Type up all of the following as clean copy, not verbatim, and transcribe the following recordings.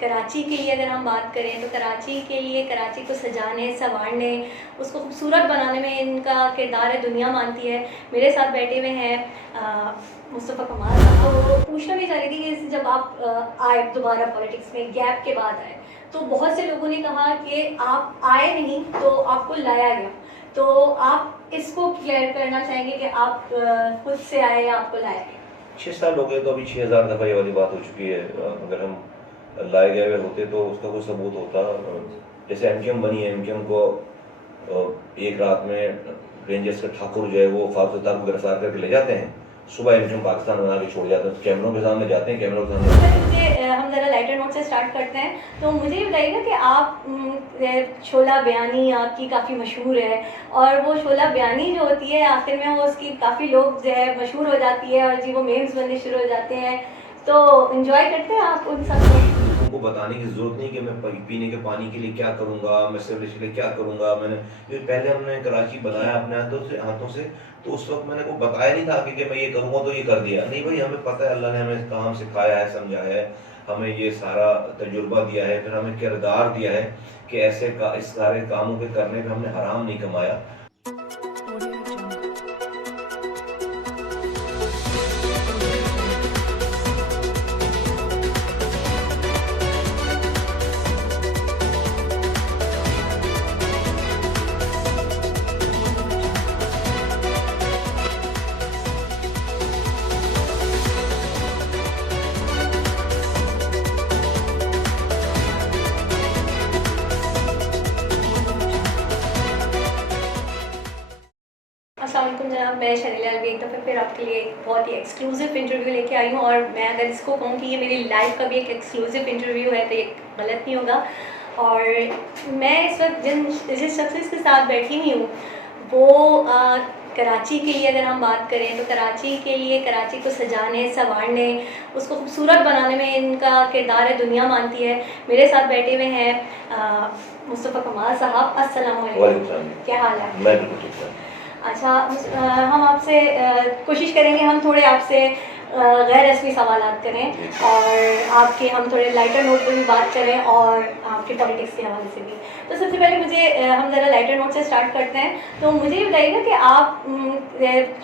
کراچی کے لیے اگر ہم بات کریں تو کراچی کے لیے کراچی کو سجانے سنوارنے اس کو خوبصورت بنانے میں ان کا کردار ہے، دنیا مانتی ہے۔ میرے ساتھ بیٹھے ہوئے ہیں مصطفیٰ کمال صاحب۔ تو پوچھنا بھی چاہ رہی تھی کہ جب آپ آئے دوبارہ پالیٹکس میں گیپ کے بعد آئے تو بہت سے لوگوں نے کہا کہ آپ آئے نہیں تو آپ کو لایا گیا، تو آپ اس کو کلیئر کرنا چاہیں گے کہ آپ خود سے آئے یا آپ کو لایا گیا؟ 6 سال ہو گئے تو ابھی 6000 دفعہ یہ والی بات ہو چکی ہے۔ اگر ہم لائے گئے ہوئے ہوتے تو اس کا کوئی ثبوت ہوتا۔ جیسے ایم کیو ایم بنی ہے، ایم کیو ایم کو ایک رات میں رینجرز کے ٹھاکر جو ہے وہ فاروق ستار کو گرفتار کر کے لے جاتے ہیں، صبح ایم کیو ایم پاکستان بنا کے چھوڑ جاتے ہیں، کیمروں کے سامنے جاتے ہیں، کیمروں کے سامنے مجھے ہم ذرا لائٹر نوٹ سے اسٹارٹ کرتے ہیں، تو مجھے یہ بتائیے گا کہ آپ چھولا بیانی آپ کی کافی مشہور ہے، اور وہ چھولا بیانی جو ہوتی ہے آخر میں وہ اس کی کافی لوگ جو ہے مشہور ہو جاتی ہے اور جی وہ میمز بننے شروع ہو جاتے ہیں، تو انجوائے کرتے ہیں آپ ان سب کو؟ لوگوں کو بتانے کی ضرورت نہیں کہ میں پینے کے پانی کے لیے کیا کروں گا، میں سیوریج کے لیے کیا کروں گا۔ میں نے پہلے ہم نے کراچی بنایا اپنے ہاتھوں سے تو اس وقت میں نے کوئی بتایا نہیں تھا کہ میں یہ کروں گا تو یہ کر دیا نہیں بھائی، ہمیں پتہ ہے اللہ نے ہمیں کام سکھایا ہے، سمجھایا ہے، ہمیں یہ سارا تجربہ دیا ہے، پھر ہمیں کردار دیا ہے کہ ایسے اس سارے کاموں کے کرنے پہ ہم نے حرام نہیں کمایا۔ السلام علیکم جناب، میں شریلا الوی ایک دفعہ پھر آپ کے لیے ایک بہت ہی ایکسکلوزیو انٹرویو لے کے آئی ہوں، اور میں اگر اس کو کہوں کہ یہ میری لائف کا بھی ایک ایکسکلوزیو انٹرویو ہے تو یہ غلط نہیں ہوگا۔ اور میں اس وقت جس شخص کے ساتھ بیٹھی ہوئی ہوں وہ کراچی کے لیے اگر ہم بات کریں تو کراچی کے لیے کراچی کو سجانے سنوارنے اس کو خوبصورت بنانے میں ان کا کردار ہے، دنیا مانتی ہے۔ میرے ساتھ بیٹھے ہوئے ہیں مصطفیٰ کمال صاحب۔ السلام علیکم، کیا حال ہے؟ میں بالکل ٹھیک ہوں۔ اچھا، ہم آپ سے کوشش کریں گے ہم تھوڑے آپ سے غیر رسمی سوالات کریں، اور آپ کے ہم تھوڑے لائٹر نوٹ پہ بھی بات کریں اور آپ کے پالیٹکس کے حوالے سے بھی۔ تو سب سے پہلے ہم ذرا لائٹر نوٹ سے اسٹارٹ کرتے ہیں، تو مجھے یہ بتائیے گا کہ آپ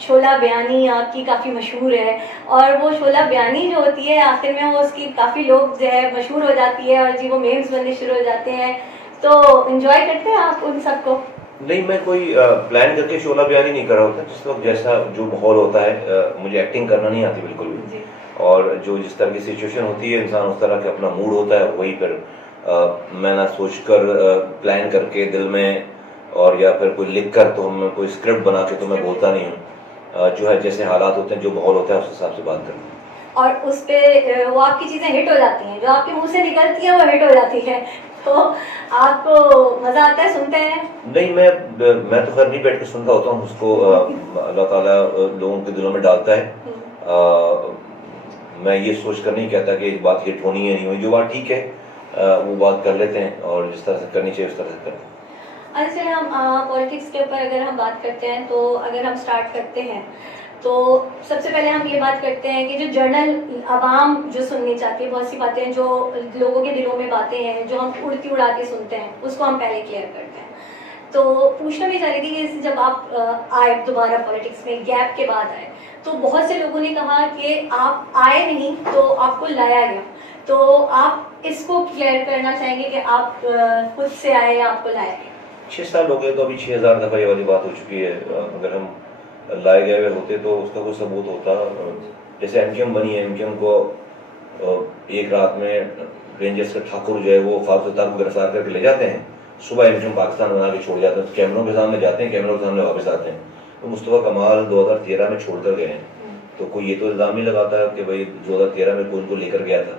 چھولا بیانی آپ کی کافی مشہور ہے، اور وہ چھولا بیانی جو ہوتی ہے آخر میں وہ اس کی کافی لوگ جو ہے مشہور ہو جاتی ہے اور جی وہ میمز بننے شروع ہو جاتے ہیں، تو انجوائے کرتے ہیں آپ ان سب کو؟ نہیں، میں کوئی پلان کر کے شعلہ بیانی نہیں کر رہا ہوتا، جس وقت جیسا جو ماحول ہوتا ہے، مجھے ایکٹنگ کرنا نہیں آتی بالکل بھی، اور جو جس طرح کی سچویشن ہوتی ہے انسان اس طرح کا اپنا موڈ ہوتا ہے وہی پھر میں نہ سوچ کر پلان کر کے دل میں اور یا پھر کوئی لکھ کر تو میں کوئی اسکرپٹ بنا کے تو میں بولتا نہیں ہوں، جو ہے جیسے حالات ہوتے ہیں جو ماحول ہوتا ہے اس حساب سے بات کرتا ہوں۔ اور اس پہ وہ آپ کی چیزیں ہٹ ہو جاتی ہیں، جو آپ کے منہ سے نکلتی ہیں وہ ہٹ ہو جاتی ہیں، تو آپ کو مزہ آتا ہے سنتے ہیں؟ نہیں، میں تو خیر نہیں بیٹھ کے سنتا ہوتا ہوں، اس کو اللہ تعالیٰ لوگوں کے دلوں میں ڈالتا ہے۔ میں یہ سوچ کر نہیں کہتا کہ بات ہٹ ہونی ہے نہیں ہونی، جو بات ٹھیک ہے وہ بات کر لیتے ہیں اور جس طرح سے کرنی چاہیے اس طرح سے کرتے ہیں۔ اچھا، ہم پالیٹکس کے اوپر اگر ہم بات کرتے ہیں تو اگر ہم سٹارٹ کرتے ہیں تو سب سے پہلے ہم یہ بات کرتے ہیں کہ جو جرنل عوام جو سننی چاہتی ہے، بہت سی باتیں جو لوگوں کے دلوں میں باتیں ہیں جو ہم اڑتی اڑا کے سنتے ہیں، اس کو ہم پہلے کلیئر کرتے ہیں۔ تو پوچھنا بھی چاہ رہی تھی کہ جب آپ آئے دوبارہ پالیٹکس میں گیپ کے بعد آئے تو بہت سے لوگوں نے کہا کہ آپ آئے نہیں تو آپ کو لایا گیا، تو آپ اس کو کلیئر کرنا چاہیں گے کہ آپ خود سے آئے یا آپ کو لایا گیا؟ 6 سال ہو گئے تو ابھی 6000 دفعہ یہ والی بات ہو چکی ہے۔ اگر ہم لائے گئے ہوئے ہوتے تو اس کا کوئی ثبوت ہوتا۔ جیسے ایم کیو ایم بنی ہے، ایم کیو ایم کو ایک رات میں رینجرز کے ٹھاکر جو ہے وہ فاروق ستار کو گرفتار کر کے لے جاتے ہیں، صبح ایم کیو ایم پاکستان بنا کے چھوڑ جاتے ہیں، کیمروں کے سامنے جاتے ہیں، کیمروں کے سامنے واپس آتے ہیں۔ تو مصطفیٰ کمال 2013 میں چھوڑ کر گئے ہیں، تو کوئی یہ تو الزام نہیں لگاتا کہ بھائی 2013 میں کوئی ان کو لے کر گیا تھا۔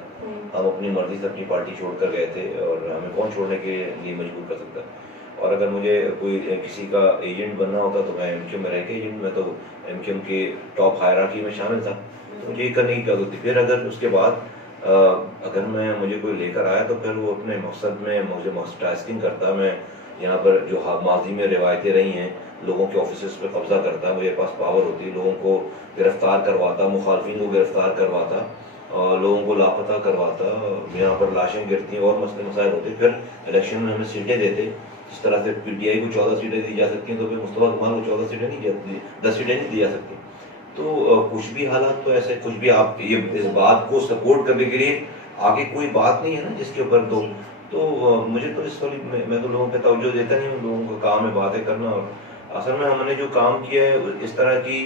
ہم اپنی مرضی سے اپنی پارٹی چھوڑ کر گئے تھے اور ہمیں کون چھوڑنے کے لیے مجبور کر سکتا ہے؟ اور اگر مجھے کوئی کسی کا ایجنٹ بننا ہوتا تو میں ایم کیو میں رہ کے ایجنٹ، میں تو ایم کیو کے ٹاپ ہائرارکی میں شامل تھا، تو مجھے یہ کرنے کی ضرورت تھی۔ پھر اگر اس کے بعد اگر مجھے کوئی لے کر آیا تو پھر وہ اپنے مقصد میں مجھے ماسٹرائزنگ کرتا، میں یہاں پر جو ماضی میں روایتیں رہی ہیں لوگوں کے آفیسز پہ قبضہ کرتا، میرے پاس پاور ہوتی، لوگوں کو گرفتار کرواتا، مخالفین کو گرفتار کرواتا لوگوں کو لاپتہ کرواتا، یہاں پر لاشیں گرتی اور مسئلے مسائل ہوتے، پھر الیکشن میں ہمیں سیٹیں دیتے. جس طرح سے پی ٹی آئی کو 14 سیٹیں دی جا سکتی ہیں تو پھر مصطفیٰ کمال کو 14 سیٹیں نہیں 10 سیٹیں نہیں دی جا سکتی. تو کچھ بھی حالات تو ایسے، کچھ بھی آپ یہ اس بات کو سپورٹ کرنے کے لیے آگے کوئی بات نہیں ہے نا جس کے اوپر تو مجھے تو اس والی میں تو لوگوں پہ توجہ دیتا نہیں ہوں. لوگوں کا کام ہے باتیں کرنا، اور اصل میں ہم نے جو کام کیا ہے اس طرح کی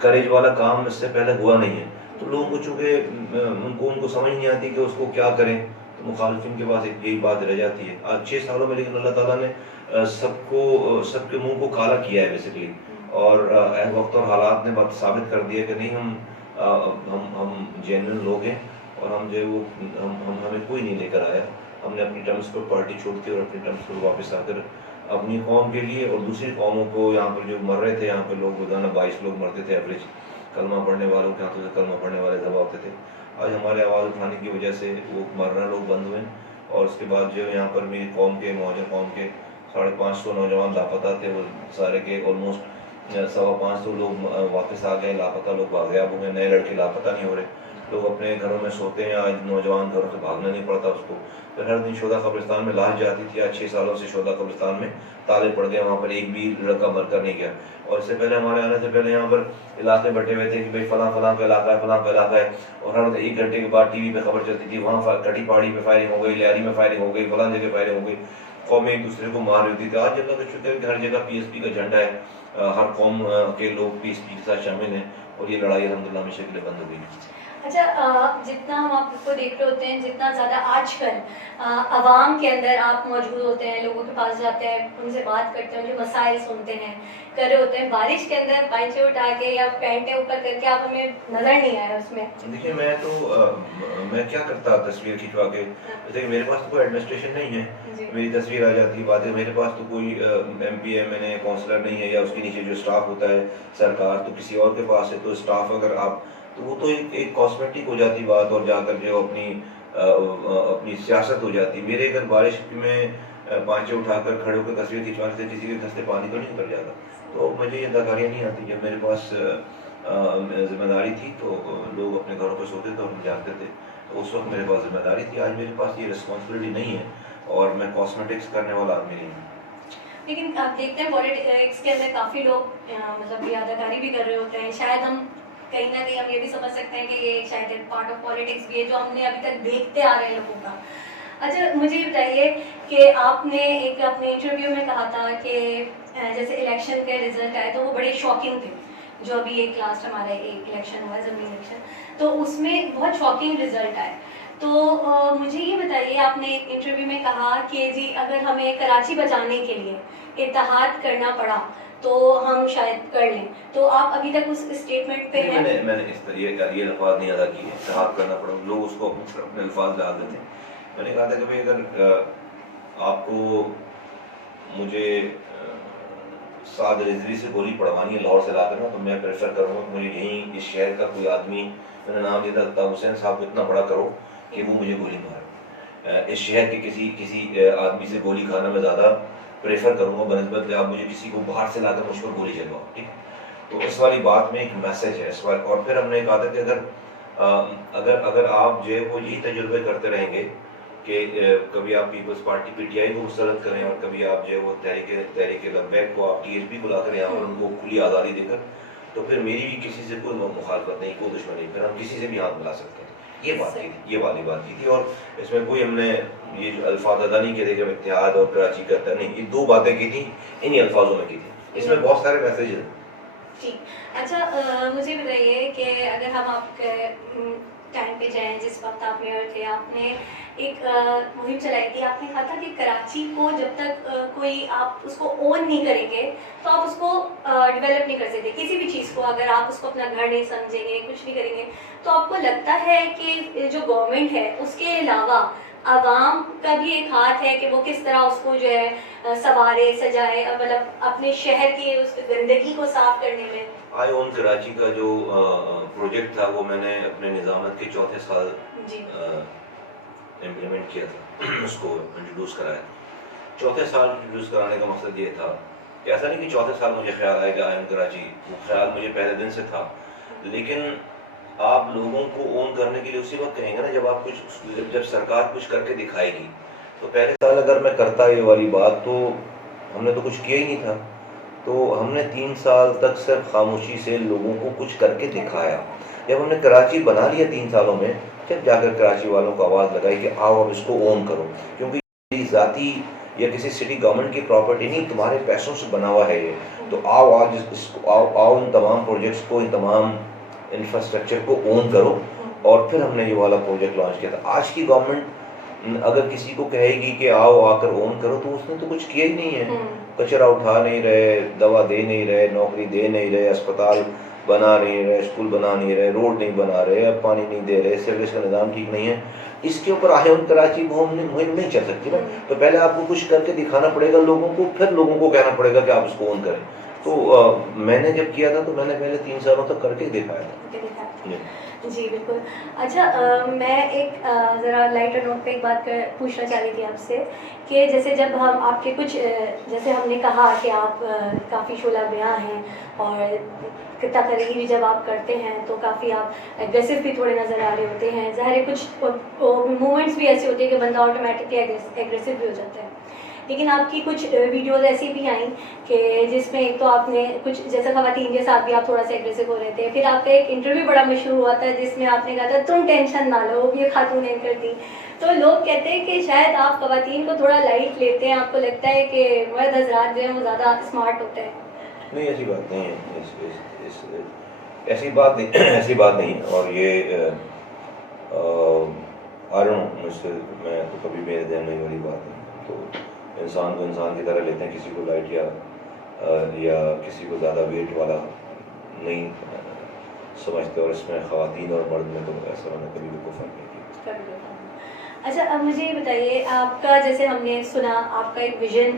کریج والا کام اس سے پہلے ہوا نہیں ہے. تو لوگوں کو چونکہ ان کو سمجھ نہیں آتی کہ اس کو کیا کریں، تو مخالفین کے پاس ایک یہی بات رہ جاتی ہے. آج 6 سالوں میں لیکن اللہ تعالیٰ نے سب کے منہ کو کالا کیا ہے بیسکلی، اور وقت اور حالات نے بات ثابت کر دیا کہ نہیں، ہم جینوئن لوگ ہیں، اور ہم جو ہے وہ ہمیں کوئی نہیں لے کر آیا. ہم نے اپنی ٹرمز پر پارٹی چھوڑ کے اور اپنی ٹرمز پر واپس آ کر اپنی قوم کے لیے اور دوسری قوموں کو، یہاں پر جو مر رہے تھے، یہاں پہ لوگ روزانہ 22 لوگ مرتے تھے ایوریج، کلمہ پڑھنے والوں کے ہاتھوں سے کلمہ پڑھنے والے ذبح ہوتے تھے. آج ہمارے آواز اٹھانے کی وجہ سے وہ مرنا لوگ بند ہوئے. اور اس کے بعد جو یہاں پر میری قوم کے، مہاجر قوم کے 550 نوجوان لاپتہ تھے، وہ سارے کے آلموسٹ 550 لوگ واپس آ گئے، لاپتہ لوگ بازیاب ہو گئے. نئے لڑکے لاپتہ نہیں ہو رہے، لوگ اپنے گھروں میں سوتے ہیں. آج نوجوان گھروں سے بھاگنا نہیں پڑتا اس کو. پھر ہر دن شہداء قبرستان میں لاش جاتی تھی. آج 6 سالوں سے شہداء قبرستان میں تالے پڑ گئے، وہاں پر ایک بھی لڑکا مر کر نہیں گیا. اور اس سے پہلے، ہمارے آنے سے پہلے، یہاں پر علاقے بٹے ہوئے تھے کہ بھائی فلاں فلاں کا علاقہ ہے، فلاں کا علاقہ ہے، اور ہر 1 گھنٹے کے بعد ٹی وی پہ خبر چلتی تھی وہاں کٹی پہاڑی پہ فائرنگ ہو گئی، لیاری میں فائرنگ ہو گئی، فلاں جگہ فائرنگ ہو گئی. قومیں ایک دوسرے کو مار رہی ہوتی تھی. آج اللہ کا شکر ہے کہ ہر جگہ پی ایس پی کا جھنڈا ہے، ہر قوم کے لوگ پی ایس پی کے ساتھ شامل ہیں، اور یہ لڑائی الحمدللہ ہمیشہ کے لیے بند ہو گئی. اچھا، جتنا ہم آپ کو دیکھ رہے ہوتے ہیں، جتنا زیادہ آج کل عوام کے اندر آپ موجود ہوتے ہیں، لوگوں کے پاس جاتے ہیں، ان سے بات کرتے ہیں، ان کے مسائل سنتے ہیں، کر رہے ہوتے ہیں، بارش کے اندر پائچے اٹھا کے یا پینٹیں اوپر کر کے آپ ہمیں نظر نہیں آئے اس میں. دیکھیے، میں کیا کرتا تصویر کھنچوا کے، جیسے کہ میرے پاس تو کوئی ایڈمنسٹریشن نہیں ہے، میری تصویر آ جاتی ہے باتیں. میرے پاس تو کوئی ایم پی ایم این اے کونسلر نہیں ہے، یا اس کے نیچے جو اسٹاف ہوتا ہے سرکار تو کسی اور کے پاس ہے. تو اسٹاف اگر آپ، تو وہ تو ایک کاسمیٹک ہو جاتی بات، اور جا کر جو اپنی سیاست ہو جاتی. میرے اگر بارش میں پانچے اٹھا کر کھڑے ہو کر تصویر کھنچوانے سے کسی کے گھر سے پانی تو نہیں اتر جاتا. تو مجھے یہ اداکاریاں نہیں آتی. جب میرے پاس ذمہ داری تھی تو لوگ اپنے گھروں پہ سوتے تھے اور ہم جاگتے تھے، تو اس وقت میرے پاس ذمہ داری تھی. آج میرے پاس یہ رسپانسبلٹی نہیں ہے، اور میں کاسمیٹکس کرنے والا آدمی نہیں ہوں. لیکن آپ دیکھتے ہیں پولیٹکس کے اندر کافی لوگ مطلب یہ اداکاری بھی کر رہے ہوتے ہیں. شاید ہم کہیں نہ کہیں ہم یہ بھی سمجھ سکتے ہیں کہ یہ شاید پارٹ آف پولیٹکس بھی ہے جو ہم نے ابھی تک دیکھتے آ رہے ہیں لوگوں کا. اچھا، مجھے یہ بتائیے کہ آپ نے ایک اپنے انٹرویو میں کہا تھا کہ جیسے الیکشن کے رزلٹ آئے تو وہ بڑے شاکنگ تھے. جو ابھی ایک لاسٹ ہمارا ایک الیکشن ہوا ہے، ضمنی الیکشن، تو اس میں بہت شاکنگ رزلٹ آئے. تو مجھے یہ بتائیے، آپ نے ایک انٹرویو میں کہا کہ جی اگر ہمیں کراچی بچانے کے لیے اتحاد کرنا پڑا تو ہم شاید کر لیں. تو آپ ابھی تک اس اسٹیٹمنٹ پہ ہیں؟ میں نے اس طرح یہ الفاظ نہیں ادا کیے. اتحاد کرنا پڑا، لوگ اس کو اپنے الفاظ ڈال دیتے ہیں. میں نے کہا تھا کہ بھائی اگر آپ کو مجھے سعد رضوی سے گولی پڑوانی ہے لاہور سے لا کر، تو میں پریفر کروں گا کہ مجھے یہیں اس شہر کا کوئی آدمی، میں نے نام لیا تھا الطاف حسین صاحب کو، اتنا بڑا کرو کہ وہ مجھے گولی مارے. اس شہر کے کسی آدمی سے گولی کھانا میں زیادہ پریفر کروں گا بنسبت آپ مجھے کسی کو باہر سے لا کر مجھ پر گولی چلواؤ. ٹھیک ہے، تو اس والی بات میں ایک میسج ہے اس بار. اور پھر ہم نے کہا تھا کہ اگر آپ جو ہے وہ یہی تجربے کرتے رہیں گے کہ کبھی آپ Peoples Party P T I کو مسترد کریں، اور کبھی آپ جو ہے وہ تحریک لبیک کو آپ ٹی ایچ پی کو لا کر یہاں پر ان کو کھلی آزادی دے کر، تو پھر میری بھی کسی سے کوئی مخالفت نہیں، کوئی دشمنی نہیں، پھر ہم کسی سے بھی ہاتھ ملا سکتے ہیں. یہ بات کی تھی، یہ والی بات کی تھی. اور اس میں کوئی ہم نے یہ جو الفاظ ادا نہیں کیے تھے کہ اتحاد اور کراچی کرتا نہیں. یہ 2 باتیں کی تھیں، انہی الفاظوں میں کی تھی. اس میں بہت سارے میسیج ہیں. ٹھیک. اچھا، مجھے بتائیے کہ اگر ہم آپ کے ٹائم پہ جائیں، جس وقت آپ میئر تھے، آپ نے ایک مہم چلائی تھی. آپ نے کہا تھا کہ کراچی کو جب تک کوئی آپ اس کو اون نہیں کریں گے تو آپ اس کو ڈیولپ نہیں کر سکتے. کسی بھی چیز کو اگر آپ اس کو اپنا گھر نہیں سمجھیں گے، کچھ نہیں کریں گے، تو آپ کو لگتا ہے کہ جو گورنمنٹ ہے اس کے علاوہ عوام کا بھی ایک ہاتھ ہے کہ وہ کس طرح اس کو جو ہے سنوارے سجائے، مطلب اپنے شہر کی اس گندگی کو صاف کرنے میں؟ آئی اون کراچی کا جو پروجیکٹ تھا وہ میں نے اپنے نظامت کے 4تھے سال امپلیمنٹ کیا تھا، اس کو انٹروڈیوس کرایا. 4تھے سال انٹروڈیوس کرانے کا مقصد یہ تھا کہ ایسا نہیں کہ 4تھے سال مجھے خیال آیا کہ آئی اون کراچی، وہ خیال مجھے پہلے دن سے تھا، لیکن آپ لوگوں کو اون کرنے کے لیے اسی وقت کہیں گے نا جب سرکار کچھ کر کے دکھائے گی. تو پہلے سال اگر میں کرتا یہ والی بات تو ہم نے تو کچھ کیا ہی نہیں تھا. تو ہم نے 3 سال تک صرف خاموشی سے لوگوں کو کچھ کر کے دکھایا. جب ہم نے کراچی بنا لیا 3 سالوں میں, جب جا کر کراچی والوں کو آواز لگائی کہ آؤ اب اس کو اون کرو, کیونکہ یہ ذاتی یا کسی سٹی گورنمنٹ کی پراپرٹی نہیں, تمہارے پیسوں سے بنا ہوا ہے یہ. تو آؤ آج اس کو آؤ ان تمام پروجیکٹس کو, ان تمام انفراسٹرکچر کو اون کرو. اور پھر ہم نے یہ والا پروجیکٹ لانچ کیا تھا. آج کی گورنمنٹ اگر کسی کو کہے گی کہ آؤ آ کر اون کرو تو اس نے تو کچھ کیا ہی نہیں ہے. کچرا اٹھا نہیں رہے, دوا دے نہیں رہے, نوکری دے نہیں رہے, اسپتال بنا نہیں رہے, اسکول بنا نہیں رہے, روڈ نہیں بنا رہے, اب پانی نہیں دے رہے, سروس کا نظام ٹھیک نہیں ہے. اس کے اوپر آہے ان کراچی مہم نہیں چل سکتی نا. تو پہلے آپ کو کچھ کر کے دکھانا پڑے گا لوگوں کو, پھر لوگوں کو کہنا پڑے گا کہ آپ اس کو اون کریں. تو میں نے جب کیا تھا تو میں نے پہلے 3 سالوں تک کر کے دکھایا تھا. جی بالکل. اچھا میں ایک ذرا لائٹر نوٹ پہ ایک بات پوچھنا چاہ رہی تھی آپ سے کہ جیسے جب ہم آپ کے کچھ جیسے ہم نے کہا کہ آپ کافی شعلہ بیاں ہیں اور تقریر جب آپ کرتے ہیں تو کافی آپ ایگریسو بھی تھوڑے نظر آ رہے ہوتے ہیں. ظاہر ہے کچھ مومنٹس بھی ایسے ہوتے ہیں کہ بندہ آٹومیٹکلی ایگریسو بھی ہو جاتا ہے. لیکن آپ کی کچھ ویڈیوز ایسی بھی آئیں کہ جس میں ایک تو آپ نے کچھ جیسے خواتین کے ساتھ بھی آپ تھوڑا سا ایگریسو ہو رہے تھے. پھر آپ کا ایک انٹرویو بڑا مشہور ہوا تھا جس میں آپ نے کہا تھا تم ٹینشن نہ لو, وہ بھی ایک خاتون اینکر تھی. تو لوگ کہتے ہیں کہ شاید آپ خواتین کو تھوڑا لائٹ لیتے ہیں, آپ کو لگتا ہے کہ مرد حضرات جو ہیں وہ زیادہ اسمارٹ ہوتے ہیں. نہیں, ایسی بات نہیں ہے, ایسی بات نہیں. اور یہ مجھ سے میں تو کبھی میرے ذہن میں والی بات نہیں. تو انسان کو انسان کی طرح لیتے ہیں, کسی کو لائٹ یا کسی کو زیادہ ویٹ والا نہیں سمجھتے. اور اس میں خواتین اور مرد میں تو ایسا میں نے کبھی بھی کوئی فرق نہیں کیا. اچھا اب مجھے یہ بتائیے, آپ کا جیسے ہم نے سنا آپ کا ایک ویژن,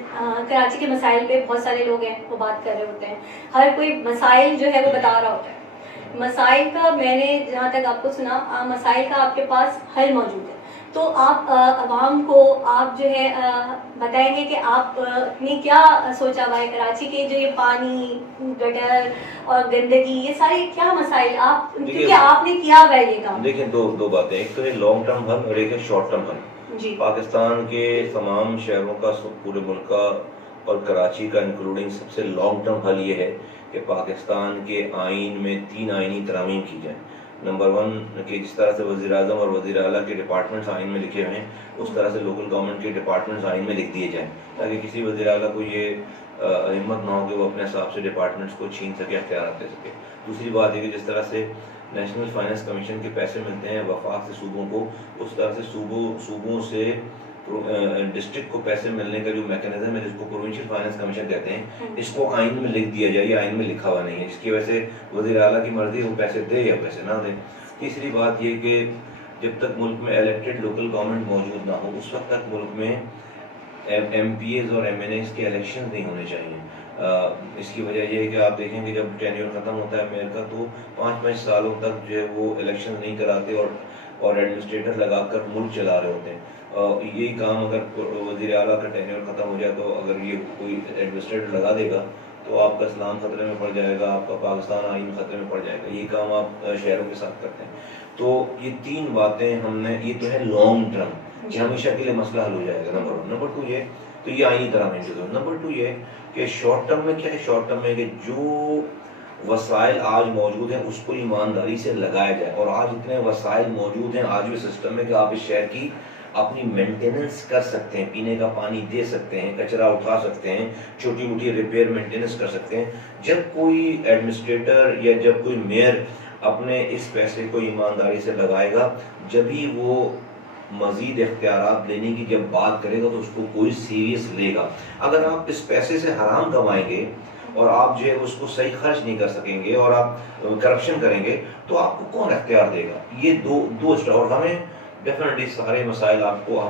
کراچی کے مسائل پہ بہت سارے لوگ ہیں وہ بات کر رہے ہوتے ہیں, ہر کوئی مسائل جو ہے وہ بتا رہا ہوتا ہے. مسائل کا میں نے جہاں تک آپ کو سنا, مسائل کا آپ کے پاس حل موجود ہے. تو آپ عوام کو آپ جو ہے بتائیں گے کہ آپ نے کیا سوچا ہوا ہے کراچی کے جو یہ پانی, گٹر اور گندگی, یہ سارے کیا مسائل آپ, کیونکہ آپ نے کیا ہوا ہے یہ کام. دیکھیں دو باتیں, ایک تو یہ لانگ ٹرم حل اور ایک ہے شارٹ ٹرم حل. جی. پاکستان کے تمام شہروں کا, پورے ملک کا اور کراچی کا انکلوڈنگ سب سے لانگ ٹرم حل یہ ہے کہ پاکستان کے آئین میں 3 آئینی ترامیم کی جائیں. نمبر 1 کہ جس طرح سے وزیر اعظم اور وزیر اعلیٰ کے ڈپارٹمنٹس آئین میں لکھے ہوئے ہیں اس طرح سے لوکل گورنمنٹ کے ڈپارٹمنٹس آئین میں لکھ دیے جائیں, تاکہ کسی وزیر اعلیٰ کو یہ ہمت نہ ہو کہ وہ اپنے حساب سے ڈپارٹمنٹس کو چھین سکے, اختیارات دے سکے. دوسری بات یہ کہ جس طرح سے نیشنل فائنانس کمیشن کے پیسے ملتے ہیں وفاق سے صوبوں کو, اس طرح سے صوبوں سے ڈسٹرکٹ کو پیسے ملنے کا جو میکینزم ہے جس کو پروونشل فائنانس کمیشن کہتے ہیں, اس کو آئین میں لکھ دیا جائے. یہ آئین میں لکھا ہوا نہیں ہے, جس کی وجہ سے وزیر اعلیٰ کی مرضی وہ پیسے دے یا پیسے نہ دے. تیسری بات یہ کہ جب تک ملک میں الیکٹڈ لوکل گورنمنٹ موجود نہ ہو اس وقت تک ملک میں ایم پی ایز اور ایم این ایز کے الیکشن نہیں ہونے چاہیے. اس کی وجہ یہ ہے کہ آپ دیکھیں کہ جب ٹینیور ختم ہوتا ہے میئر کا تو 5 سالوں تک جو ہے وہ الیکشن نہیں کراتے اور ایڈمنسٹریٹر لگا کر ملک چلا رہے ہوتے ہیں. یہی کام اگر وزیر اعلیٰ کا ٹینیور ختم ہو جائے تو اگر یہ کوئی ایڈمنسٹریٹر لگا دے گا تو آپ کا اسلام خطرے میں پڑ جائے گا, آپ کا پاکستان آئین خطرے میں پڑ جائے گا. یہ کام آپ شہروں کے ساتھ کرتے ہیں. تو یہ 3 باتیں ہم نے, یہ تو ہے لانگ ٹرم, یہ ہمیشہ کے لیے مسئلہ حل ہو جائے گا. نمبر 1. نمبر 2 یہ تو یہ آئینی ترامیم کی ضرورت. نمبر 2 یہ کہ شارٹ ٹرم میں کیا ہے, شارٹ ٹرم میں کہ جو وسائل آج موجود ہیں اس کو ایمانداری سے لگایا جائے. اور آج اتنے وسائل موجود ہیں آج بھی سسٹم میں کہ آپ اس شہر کی اپنی مینٹیننس کر سکتے ہیں, پینے کا پانی دے سکتے ہیں, کچرا اٹھا سکتے ہیں, چھوٹی موٹی ریپیئر مینٹیننس کر سکتے ہیں. جب کوئی ایڈمنسٹریٹر یا جب کوئی میئر اپنے اس پیسے کو ایمانداری سے لگائے گا, جبھی وہ مزید اختیارات لینے کی جب بات کرے گا تو اس کو کوئی سیریس لے گا. اگر آپ اس پیسے سے حرام کمائیں گے اور آپ جو ہے اس کو صحیح خرچ نہیں کر سکیں گے اور آپ کرپشن کریں گے تو آپ کو کون اختیار دے گا. یہ دو اور ہمیں ڈیفینیٹلی سارے مسائل آپ کو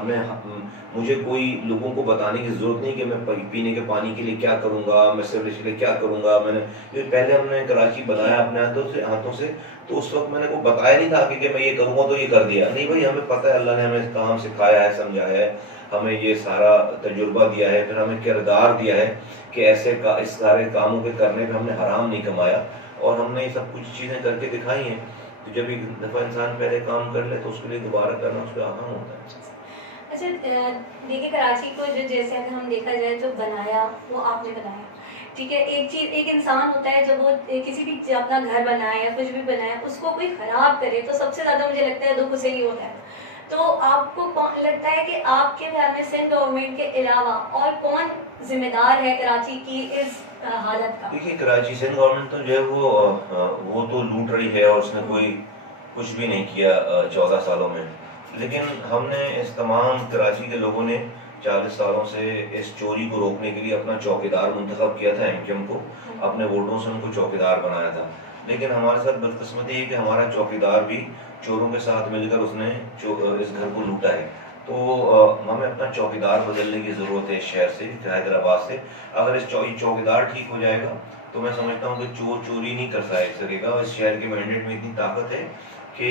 مجھے کوئی لوگوں کو بتانے کی ضرورت نہیں کہ میں پینے کے پانی کے لیے کیا کروں گا, میں سیوریج کے لیے کیا کروں گا. میں نے پہلے ہم نے کراچی بنایا اپنے ہاتھوں سے تو اس وقت میں نے کو بتایا نہیں تھا کہ میں یہ کروں گا تو یہ کر دیا. نہیں بھائی, ہمیں پتہ ہے اللہ نے ہمیں کام سکھایا ہے, سمجھایا ہے, ہمیں یہ سارا تجربہ دیا ہے, پھر ہمیں کردار دیا ہے کہ ایسے اس سارے کاموں کے کرنے پہ ہم نے حرام نہیں کمایا اور ہم نے یہ سب کچھ چیزیں کر کے دکھائی ہیں. تو جب ایک دفعہ انسان پہلے کام کر لے تو اس کے لیے دوبارہ کرنا اس پہ آسان ہوتا ہے. اچھا دیکھیے کراچی کو جو جیسے اگر ہم دیکھا جائے جو بنایا وہ آپ نے بنایا, ٹھیک ہے. ایک انسان ہوتا ہے جب وہ کسی بھی اپنا گھر بنائے یا کچھ بھی بنائے اس کو کوئی خراب کرے تو سب سے زیادہ مجھے لگتا ہے دکھ اسے ہی ہوتا ہے. تو آپ کو کون لگتا ہے کہ آپ کے خیال میں سندھ گورنمنٹ کے علاوہ اور کون ذمہ دار ہے کراچی کی اس حالت کا؟ دیکھیے کراچی سندھ گورنمنٹ تو جو ہے وہ تو لوٹ رہی ہے اور اس نے کوئی کچھ بھی نہیں کیا 14 سالوں میں. لیکن ہم نے اس تمام کراچی کے لوگوں نے 40 سالوں سے اس چوری کو روکنے کے لیے اپنا چوکیدار منتخب کیا تھا, ایم کیو ایم کو, اپنے ووٹوں سے ان کو چوکیدار بنایا تھا. لیکن ہمارے ساتھ بدقسمتی ہے کہ ہمارا چوکیدار بھی چوروں کے ساتھ مل کر اس نے اس گھر کو لوٹا ہے. تو ہمیں اپنا چوکیدار بدلنے کی ضرورت ہے اس شہر سے, حیدرآباد سے. اگر اس چوکیدار ٹھیک ہو جائے گا تو میں سمجھتا ہوں کہ چور چوری نہیں کر سکے گا. اس شہر کے مینڈیٹ میں اتنی طاقت ہے کہ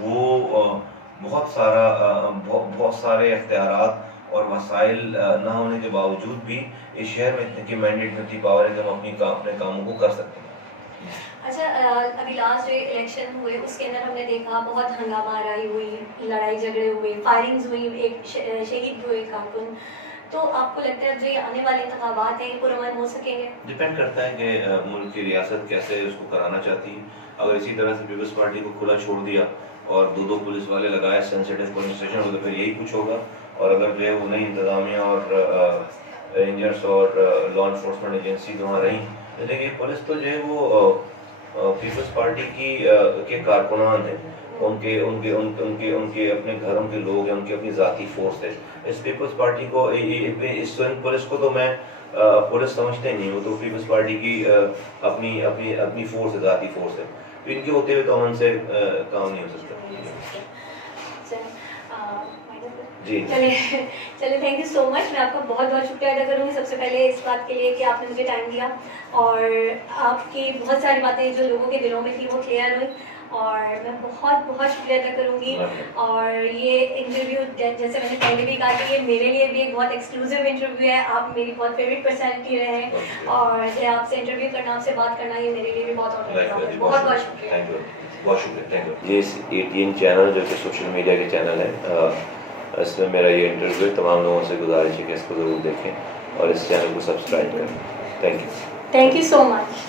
وہ بہت سارے اختیارات اور وسائل نہ ہونے کے باوجود بھی اس شہر میں کے مینڈیٹ میں اتنی پاور ہے کہ ہم اپنے کاموں کو کر سکتے ہیں. اچھا ابھی لاسٹ جو الیکشن ہوئے اس کے اندر ہم نے دیکھا بہت ہنگامہ آرائی ہوئی, لڑائی جھگڑے ہوئے, فائرنگز ہوئی, ایک شہید ہوئے کارکن. تو آپ کو لگتا ہے جو یہ آنے والے انتخابات ہیں یہ پرامن ہو سکیں گے؟ ڈپینڈ کرتا ہے کہ ملک کی ریاست کیسے اس کو کرانا چاہتی ہے. اگر اسی طرح سے پیپلز پارٹی کو کھلا چھوڑ دیا اور دو پولیس والے لگائے سینسیٹیو پولیس اسٹیشن تو پھر یہی کچھ ہوگا. اور اگر جو ہے وہ نئی انتظامیہ اور رینجرس اور لا انفورسمنٹ ایجنسی وہاں رہیں, لیکن یہ پولیس تو جو ہے وہ پیپلز پارٹی کے کارکنان ہیں, ان کے اپنے گھروں کے لوگ ہیں, ان کی اپنی ذاتی فورس ہے. اس پیپلز پارٹی کو اس پولیس کو تو میں پولیس سمجھتے نہیں, وہ تو پیپلز پارٹی کی اپنی فورس ہے, ذاتی فورس ہے. تو ان کے ہوتے ہوئے تو امن سے کام نہیں ہو سکتا. جی چلے تھینک یو سو مچ. میں آپ کا بہت بہت شکریہ ادا کروں گی سب سے پہلے اس بات کے لیے کہ آپ نے مجھے ٹائم دیا اور آپ کی بہت ساری باتیں جو لوگوں کے دلوں میں تھی وہ کلیئر ہوئی, اور میں بہت بہت شکریہ ادا کروں گی. اور یہ انٹرویو جیسے میں نے پہلے بھی کہا کہ یہ میرے لیے بھی ایک بہت ایکسکلوسیو انٹرویو ہے. آپ میری بہت فیوریٹ پرسنالٹی رہے ہیں اور آپ سے انٹرویو کرنا, آپ سے بات کرنا یہ میرے لیے بھی بہت بہت بہت شکریہ. بہت شکریہ, تھینک یو. یہ 18 چینل جو کہ سوشل میڈیا کے چینل ہیں, اس میں میرا یہ انٹرویو ہے. تمام لوگوں سے گزارش ہے کہ اس کو ضرور دیکھیں اور اس چینل کو سبسکرائب کریں. Thank you. Thank you so much.